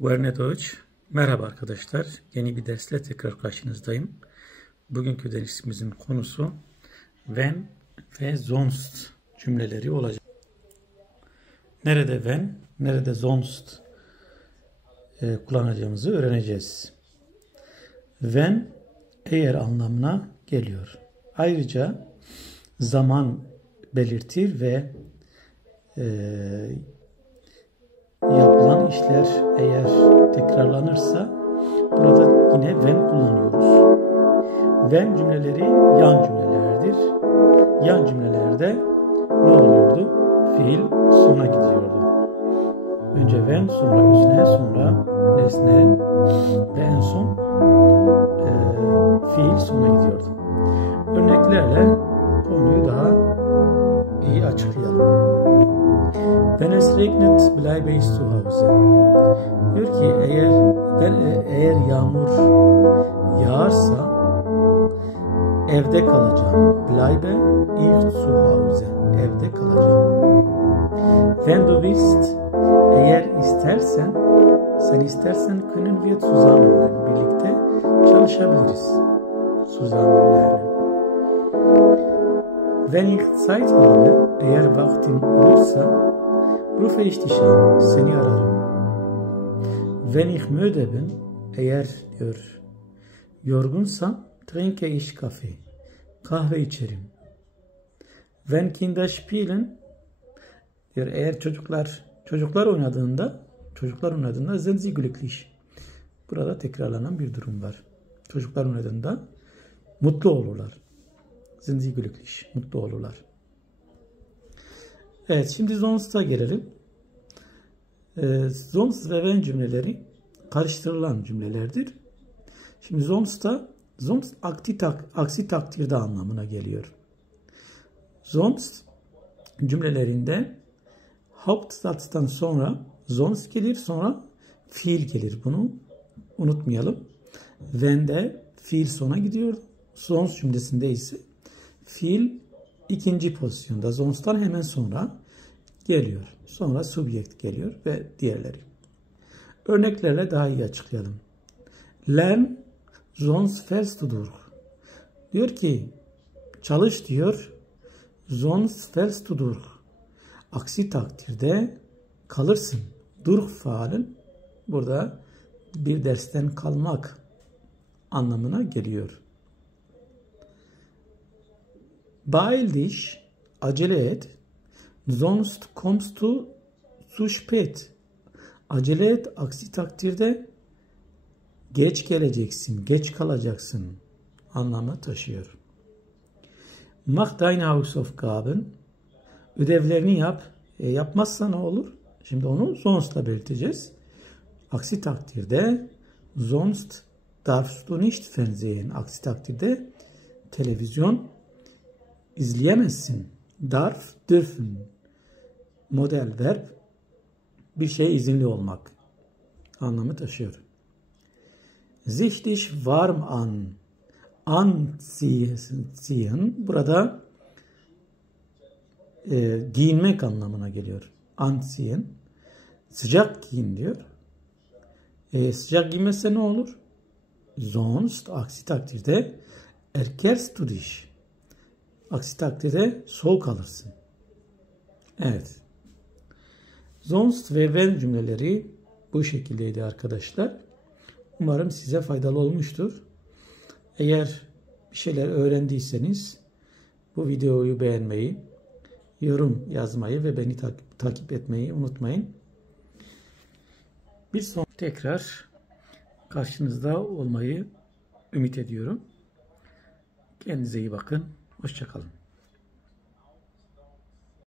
Verne Deutsch. Merhaba arkadaşlar. Yeni bir dersle tekrar karşınızdayım. Bugünkü dersimizin konusu wenn ve sonst cümleleri olacak. Nerede wenn, nerede sonst kullanacağımızı öğreneceğiz. Wenn eğer anlamına geliyor. Ayrıca zaman belirtir ve yapılan işler eğer tekrarlanırsa burada yine when kullanıyoruz. When cümleleri yan cümlelerdir. Yan cümlelerde ne oluyordu? Fiil sona gidiyordu. Önce when, sonra özne, sonra nesne ve en son fiil sona gidiyordu. Örneklerle konuyu daha iyi açıklayalım. Wenn es regnet, bleibe ich zu Hause. Diyor ki eğer yağmur yağarsa evde kalacağım. Bleibe ich zu Hause. Evde kalacağım. Wenn du willst, eğer istersen, sen istersen können wir zusammen, birlikte çalışabiliriz. Zusammen. Wenn ich Zeit habe, eğer vaktim olursa, rufe ich dich an, seni ararım. Wenn ich müde bin, eğer diyor yorgunsam, trinke ich Kaffee, kahve içerim. Wenn Kinder spielen, diyor eğer çocuklar oynadığında sind sie glücklich. Burada tekrarlanan bir durum var. Çocuklar oynadığında mutlu olurlar. Sind sie glücklich, mutlu olurlar. Evet, şimdi sonst'a gelelim. Sonst ve wenn cümleleri karıştırılan cümlelerdir. Şimdi sonst aksi takdirde anlamına geliyor. Sonst cümlelerinde Hauptsatz'tan sonra sonst gelir, sonra fiil gelir. Bunu unutmayalım. When'de fiil sona gidiyor. Sonst cümlesinde ise fiil ikinci pozisyonda. Sonst'tan hemen sonra geliyor. Sonra subjekt geliyor ve diğerleri. Örneklerle daha iyi açıklayalım. Lern, sonst fällst du durch. Diyor ki çalış diyor. Sonst fällst du durch. Aksi takdirde kalırsın. Durch faalen burada bir dersten kalmak anlamına geliyor. Beeil dich, acele et. Sonst kommst du zu spät. Acele et, aksi takdirde geç geleceksin, geç kalacaksın anlamı taşıyor. Mach deine Hausaufgaben. Ödevlerini yap. Yapmazsa ne olur? Şimdi onu sonst'la belirteceğiz. Aksi takdirde sonst darfst du nicht fernsehen. Aksi takdirde televizyon izleyemezsin. Darf, dürfen. Model verb bir şeye izinli olmak anlamı taşıyor. Sich dich warm an. Anziehen burada giyinmek anlamına geliyor. Anziehen. Sıcak giyin diyor. Sıcak giymezse ne olur? Sonst aksi takdirde erkältst du dich. Aksi takdirde soğuk alırsın. Evet. Sonst ve wenn cümleleri bu şekildeydi arkadaşlar. Umarım size faydalı olmuştur. Eğer bir şeyler öğrendiyseniz bu videoyu beğenmeyi, yorum yazmayı ve beni takip etmeyi unutmayın. Bir son tekrar karşınızda olmayı ümit ediyorum. Kendinize iyi bakın. Hoşça kalın.